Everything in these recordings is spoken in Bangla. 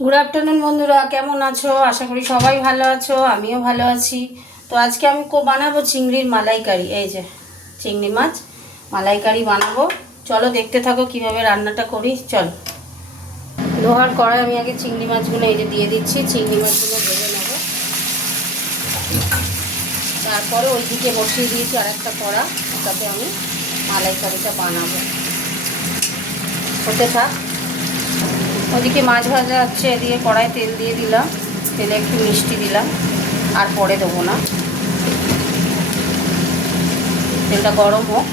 গুড আফটারনুন বন্ধুরা, কেমন আছো? আশা করি সবাই ভালো আছো, আমিও ভালো আছি। তো আজকে আমি বানাবো চিংড়ির মালাইকারি। এই যে চিংড়ি মাছ মালাইকারি বানাবো। চলো দেখতে থাকো কিভাবে রান্নাটা করি। চলো, লোহার কড়াই আমি আগে চিংড়ি মাছগুলো এই যে দিয়ে দিচ্ছি। চিংড়ি মাছগুলো ভেজে নেবো। তারপরে ওইদিকে বসিয়ে দিয়েছি আর একটা কড়া, ওটাতে আমি মালাইকারিটা বানাবো। হতে থাক। ওদিকে মাছ ভাজা হচ্ছে, এদিকে কড়াই তেল দিয়ে দিলাম। তেলে একটু মিষ্টি দিলাম, আর পরে দেবো না। তেলটা গরম হোক।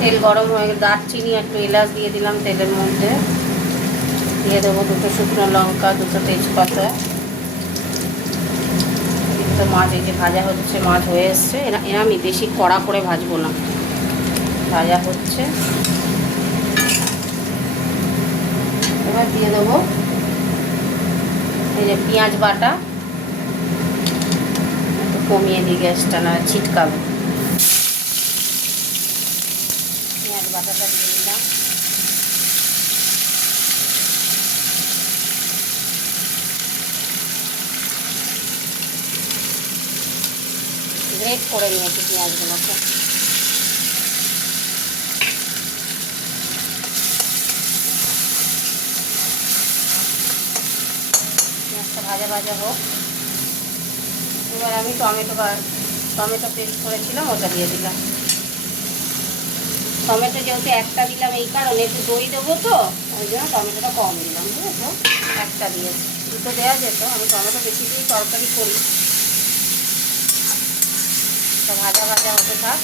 তেল গরম হয়ে গেলে দারচিনি একটু এলাচ দিয়ে দিলাম তেলের মধ্যে। দিয়ে দেবো দুটো শুকনো লঙ্কা, দুটো তেজপাতা। তো মাছ এই যে ভাজা হচ্ছে, মাছ হয়ে এসছে। এরা আমি বেশি কড়া করে ভাজবো না, ভাজা হচ্ছে। এবার দিয়ে দেবো এই যে পেঁয়াজ বাটা। একটু কমিয়ে দিই গ্যাসটা, না ছিটকাবে। পেঁয়াজ বাটাটা দিয়ে দিলাম। গ্রেট করে নিয়েছি পেঁয়াজগুলোকে। পেঁয়াজটা ভাজা ভাজা হোক। এবার আমি টমেটো পেস্ট করেছিলাম ওটা দিয়ে দিলাম। টমেটো যেহেতু একটা দিলাম এই কারণে, একটু দই দেবো তো, ওই জন্য টমেটোটা কম দিলাম, বুঝেছো? একটা দিয়েছি, দুটো দেওয়া যেত। আমি টমেটো বেশি দিয়ে তরকারি করি। ভাজা ভাজা হতে থাক।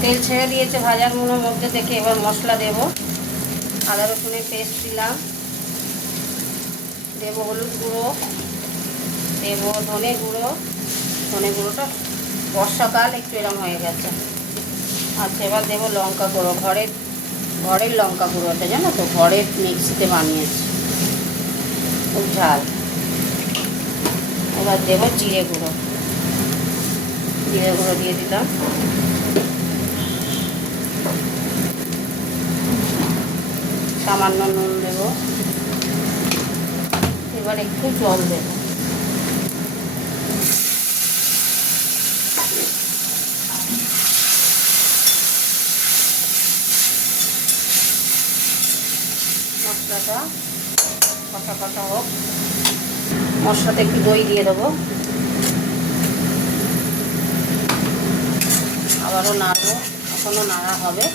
তেল ছেড়ে দিয়েছে ভাজার মধ্যে থেকে। এবার মশলা দেব। আদা রসুনের পেস্ট দিলাম, দেবো হলুদ গুঁড়ো, দেবো ধনে গুঁড়ো। ধনে গুঁড়োটা বর্ষাকাল একটু এরম হয়ে গেছে। আচ্ছা, এবার দেবো লঙ্কা গুঁড়ো। ঘরের লঙ্কা গুঁড়োটা, জানো তো, ঘরের মিক্সিতে বানিয়েছি, খুব ঝাল। এবার দেবো জিরে গুঁড়ো। জিরে গুঁড়ো দিয়ে দিলাম। সামান্য নুন দেব। এবার একটু জল দেব। মশলাটা কষা কষা হোক। মশলাতে একটু দই দিয়ে দেবো। আবারও নাড়বো, এখনও নাড়া হবে।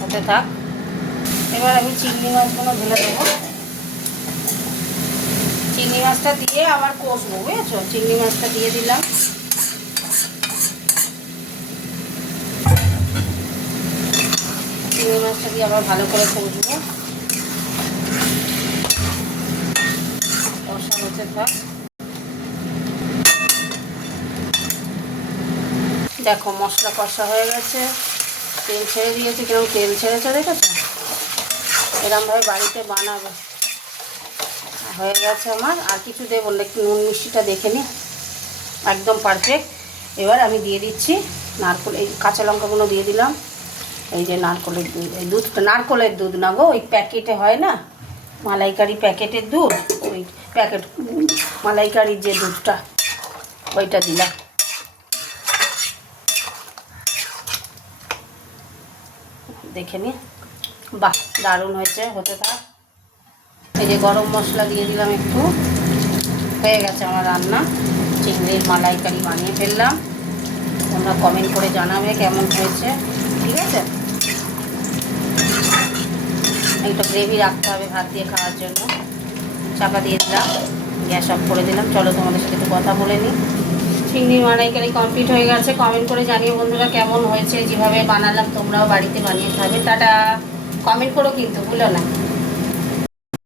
হতে থাক। এবার আমি চিংড়ি মাছগুলো ঢেলে দেবো। চিংড়ি মাছটা দিয়ে আবার কষবো, বুঝেছো? চিংড়ি মাছটা দিয়ে দিলাম। চিংড়ি মাছটা দিয়ে আবার ভালো করে কষবো। কষা হতে থাক। দেখো মশলা কষা হয়ে গেছে, তেল ছেড়ে দিয়েছি। কিরকম তেল ছেড়েছে দেখেছো? এরমভাবে বাড়িতে বানাবে। হয়ে গেছে আমার। আর কিছু দেবো না, একটু নুন মিষ্টিটা দেখে নি, একদম পারফেক্ট। এবার আমি দিয়ে দিচ্ছি নারকেল। এই কাঁচা লঙ্কাগুলো দিয়ে দিলাম। এই যে নারকেলের দুধ, এই দুধটা নারকেলের দুধ না গো, ওই প্যাকেটে হয় না মালাইকারি, প্যাকেটের দুধ, ওই প্যাকেট মালাইকারির যে দুধটা, ওইটা দিলাম। দেখে নি, বাহ দারুণ হয়েছে। হতে থাক। এই যে গরম মশলা দিয়ে দিলাম একটু। হয়ে গেছে আমার রান্না। চিংড়ির মালাইকারি বানিয়ে ফেললাম। তোমরা কমেন্ট করে জানাবে কেমন হয়েছে, ঠিক আছে? একটা গ্রেভি রাখতে হবে ভাত দিয়ে খাওয়ার জন্য। চাপা দিয়ে দিলাম, গ্যাস অফ করে দিলাম। চলো তোমাদের সাথে একটু কথা বলে নিই। চিংড়ির মালাইকারি কমপ্লিট হয়ে গেছে। কমেন্ট করে জানিয়ে বন্ধুরা কেমন হয়েছে। যেভাবে বানালাম তোমরাও বাড়িতে বানিয়ে খাবে। টাটা। কমেন্ট করো কিন্তু ভুলো না।